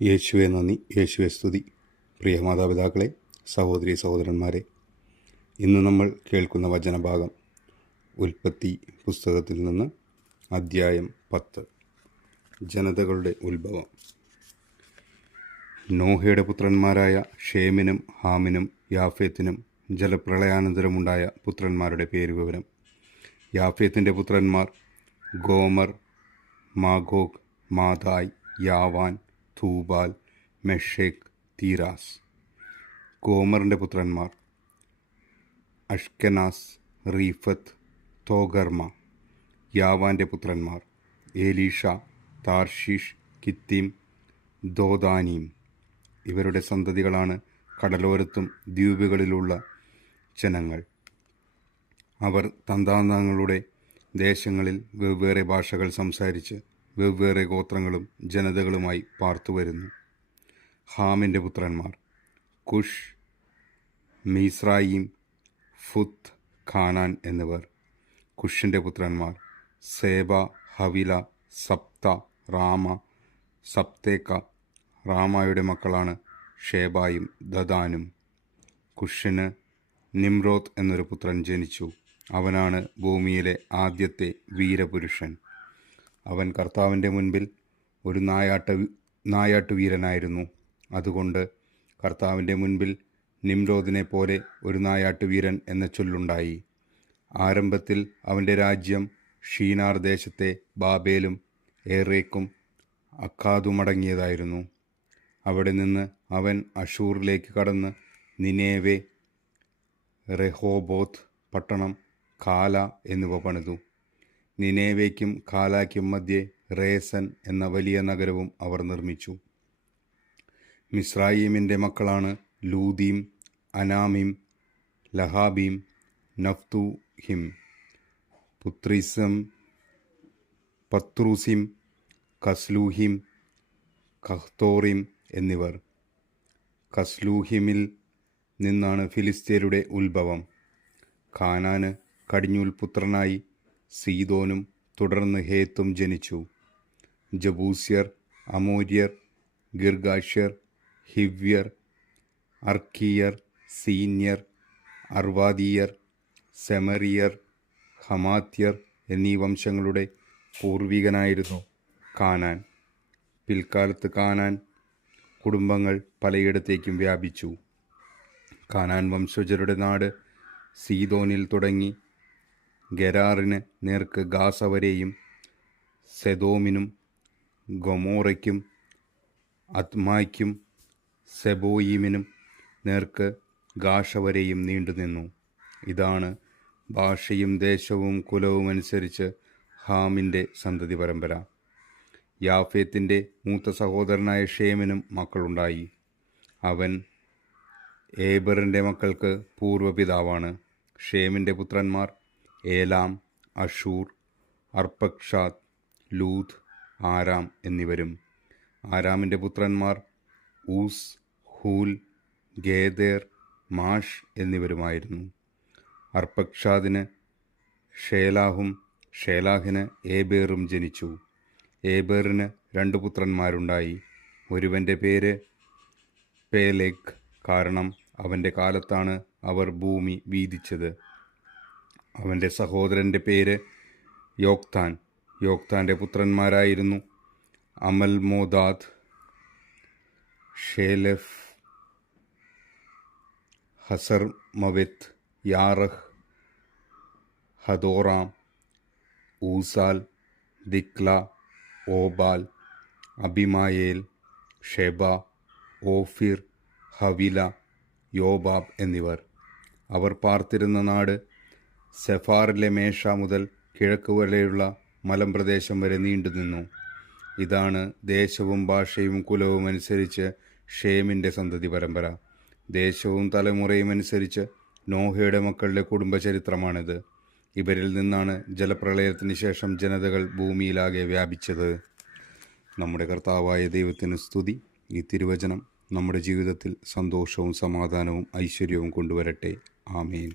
യേശുവെ നന്ദി, യേശുവെ സ്തുതി. പ്രിയ മാതാപിതാക്കളെ, സഹോദരി സഹോദരന്മാരെ, ഇന്ന് നമ്മൾ കേൾക്കുന്ന വചനഭാഗം ഉൽപ്പത്തി പുസ്തകത്തിൽ നിന്ന് അദ്ധ്യായം 10. ജനതകളുടെ ഉത്ഭവം. നോഹയുടെ പുത്രന്മാരായ ഷേമിനും ഹാമിനും യാഫേത്തിനും ജലപ്രളയാനന്തരമുണ്ടായ പുത്രന്മാരുടെ പേരുവിവരം. യാഫേത്തിൻ്റെ പുത്രന്മാർ ഗോമർ, മാഗോഗ്, മാതായ്, യാവാൻ, തൂബാൽ, മെഷേക്ക്, തീരാസ്. ഗോമറിൻ്റെ പുത്രന്മാർ അഷ്കനാസ്, റീഫത്ത്, തോഗർമ. യാവാൻ്റെ പുത്രന്മാർ ഏലീഷ, താർഷീഷ്, കിത്തീം, ദോദാനീം. ഇവരുടെ സന്തതികളാണ് കടലോരത്തും ദ്വീപുകളിലുള്ള ജനങ്ങൾ. അവർ തന്താന്തങ്ങളുടെ ദേശങ്ങളിൽ വെവ്വേറെ ഭാഷകൾ സംസാരിച്ച് വെവ്വേറെ ഗോത്രങ്ങളും ജനതകളുമായി പാർത്തുവരുന്നു. ഹാമിൻ്റെ പുത്രന്മാർ കുഷ്, മീസ്രായീം, ഫുത്ത്, ഖാനാൻ എന്നിവർ. കുഷിൻ്റെ പുത്രന്മാർ സേബ, ഹവില, സപ്ത, റാമ, സപ്തേക്ക. റാമായുടെ മക്കളാണ് ഷേബായും ദദാനും. കുഷിന് നിമ്രോത്ത് എന്നൊരു പുത്രൻ ജനിച്ചു. അവനാണ് ഭൂമിയിലെ ആദ്യത്തെ വീരപുരുഷൻ. അവൻ കർത്താവിൻ്റെ മുൻപിൽ ഒരു നായാട്ടുവീരനായിരുന്നു. അതുകൊണ്ട് കർത്താവിൻ്റെ മുൻപിൽ നിമ്രോദിനെ പോലെ ഒരു നായാട്ടുവീരൻ എന്ന ചൊല്ലുണ്ടായി. ആരംഭത്തിൽ അവൻ്റെ രാജ്യം ഷീനാർ ദേശത്തെ ബാബേലും ഏറേക്കും അക്കാദുമടങ്ങിയതായിരുന്നു. അവിടെ നിന്ന് അവൻ അഷൂറിലേക്ക് കടന്ന് നിനേവെ, റെഹോബോത്ത് പട്ടണം, കാല എന്നിവ പണിതു. നിനേവയ്ക്കും കാലായ്ക്കും മധ്യേ റേസൻ എന്ന വലിയ നഗരവും അവർ നിർമ്മിച്ചു. മിസ്രായീമിൻ്റെ മക്കളാണ് ലൂദീം, അനാമീം, ലഹാബീം, നഫ്തൂഹിം, പുത്രീസം, പത്രൂസിം, കസ്ലൂഹിം, കഹ്തോറിം എന്നിവർ. കസ്ലൂഹിമിൽ നിന്നാണ് ഫിലിസ്ത്യരുടെ ഉത്ഭവം. കാനാന് കടിഞ്ഞൂൽ പുത്രനായി സീദോനും തുടർന്ന് ഹേത്തും ജനിച്ചു. ജബൂസ്യർ, അമോര്യർ, ഗിർഗാഷ്യർ, ഹിവ്യർ, അർക്കിയർ, സീന്യർ, അർവാദീയർ, സെമറിയർ, ഹമാത്യർ എന്നീ വംശങ്ങളുടെ പൂർവികനായിരുന്നു കാനാൻ. പിൽക്കാലത്ത് കാനാൻ കുടുംബങ്ങൾ പലയിടത്തേക്കും വ്യാപിച്ചു. കാനാൻ വംശജരുടെ നാട് സീദോനിൽ തുടങ്ങി ഗെരാറിന് നേർക്ക് ഗാസ വരെയും സെദോമിനും ഗൊമോറയ്ക്കും അദ്മായ്ക്കും സെബോയീമിനും നേർക്ക് ഗാഷ വരെയും നീണ്ടുനിന്നു. ഇതാണ് ഭാഷയും ദേശവും കുലവും അനുസരിച്ച് ഹാമിൻ്റെ സന്തതി പരമ്പര. യാഫേത്തിൻ്റെ മൂത്ത സഹോദരനായ ഷേമിനും മക്കളുണ്ടായി. അവൻ ഏബറിൻ്റെ മക്കൾക്ക് പൂർവ്വപിതാവാണ്. ഷേമിൻ്റെ പുത്രന്മാർ ഏലാം, അഷൂർ, അർപ്പക്ഷാദ്, ലൂദ്, ആരാം എന്നിവരും. ആരാമിൻ്റെ പുത്രന്മാർ ഊസ്, ഹൂൽ, ഗേദേർ, മാഷ് എന്നിവരുമായിരുന്നു. അർപ്പക്ഷാദിന് ഷേലാഹും ഷേലാഹിന് ഏബേറും ജനിച്ചു. ഏബേറിന് 2 പുത്രന്മാരുണ്ടായി. ഒരുവൻ്റെ പേര് പേലെഗ്, കാരണം അവൻ്റെ കാലത്താണ് അവർ ഭൂമി വീതിച്ചത്. അവൻ്റെ സഹോദരൻ്റെ പേര് യോക്താൻ. യോക്താൻ്റെ പുത്രന്മാരായിരുന്നു അമൽമോദാദ്, ഷേലെഫ്, ഹസർമവെത്ത്, യാറഹ്, ഹദോറാം, ഊസാൽ, ദിക്ല, ഓബാൽ, അബിമായേൽ, ഷെബ, ഓഫിർ, ഹവില, യോബാബ് എന്നിവർ. അവർ പാർത്തിരുന്ന നാട് സെഫാറിലെ മേഷ മുതൽ കിഴക്ക് വരെയുള്ള മലമ്പ്രദേശം വരെ നീണ്ടുനിന്നു. ഇതാണ് ദേശവും ഭാഷയും കുലവും അനുസരിച്ച് ഷേമിൻ്റെ സന്തതി പരമ്പര. ദേശവും തലമുറയും അനുസരിച്ച് നോഹയുടെ മക്കളുടെ കുടുംബചരിത്രമാണിത്. ഇവരിൽ നിന്നാണ് ജലപ്രളയത്തിന് ശേഷം ജനതകൾ ഭൂമിയിലാകെ വ്യാപിച്ചത്. നമ്മുടെ കർത്താവായ ദൈവത്തിന് സ്തുതി. ഈ തിരുവചനം നമ്മുടെ ജീവിതത്തിൽ സന്തോഷവും സമാധാനവും ഐശ്വര്യവും കൊണ്ടുവരട്ടെ. ആമേൻ.